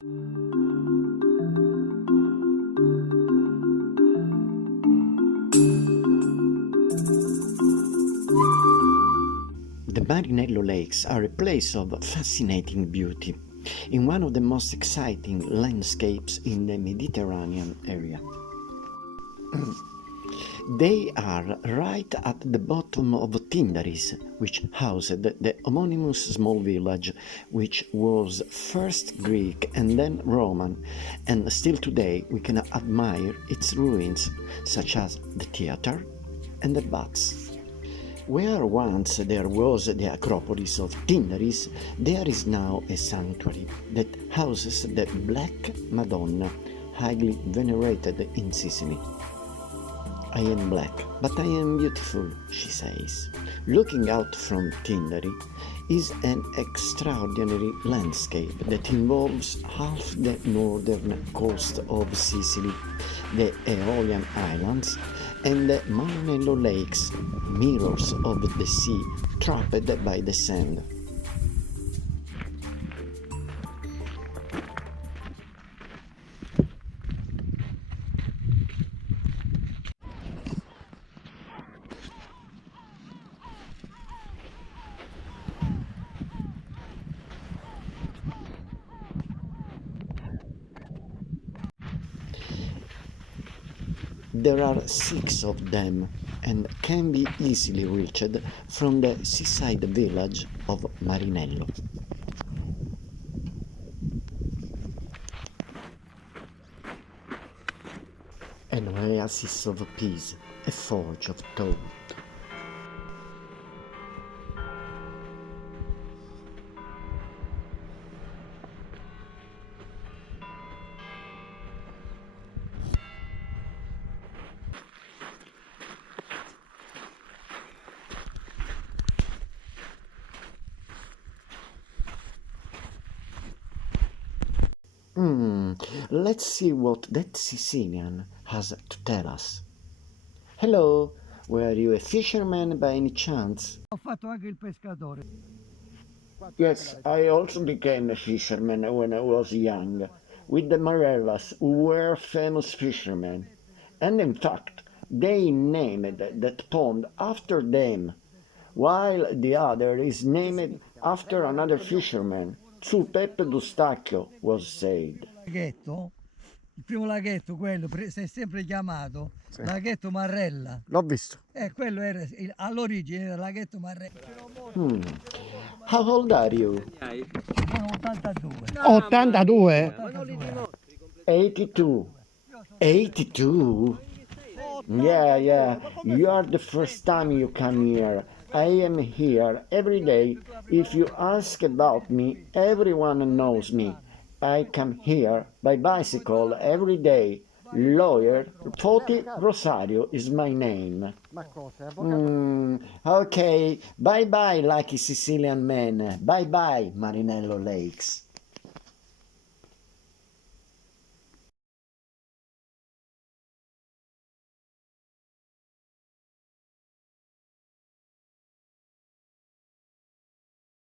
The Marinello Lakes are a place of fascinating beauty, in one of the most exciting landscapes in the Mediterranean area. They are right at the bottom of Tindaris, which housed the homonymous small village, which was first Greek and then Roman, and still today we can admire its ruins, such as the theatre and the baths. Where once there was the Acropolis of Tindaris, there is now a sanctuary that houses the Black Madonna, highly venerated in Sicily. I am black, but I am beautiful, she says. Looking out from Tindari is an extraordinary landscape that involves half the northern coast of Sicily, the Aeolian Islands, and the Marinello Lakes, mirrors of the sea trapped by the sand. There are 6 of them and can be easily reached from the seaside village of Marinello. An oasis of peace, a forge of thought. Let's see what that Sicilian has to tell us. Hello, were you a fisherman by any chance? Ho fatto anche il pescatore. Yes, I also became a fisherman when I was young, with the Marellas, who were famous fishermen. And in fact, they named that pond after them, while the other is named after another fisherman. Su Peppe D'Ustacchio was said. Laghetto, il primo laghetto, quello si è sempre chiamato laghetto Marrella. L'ho visto. Quello era all'origine era laghetto Marrella. How old are you? Sono 82. 82? 82. 82? Yeah. You are the first time you come here. I am here every day. If you ask about me, everyone knows me. I come here by bicycle every day. Lawyer Foti Rosario is my name. Okay, bye bye, lucky Sicilian man. Bye bye, Marinello Lakes.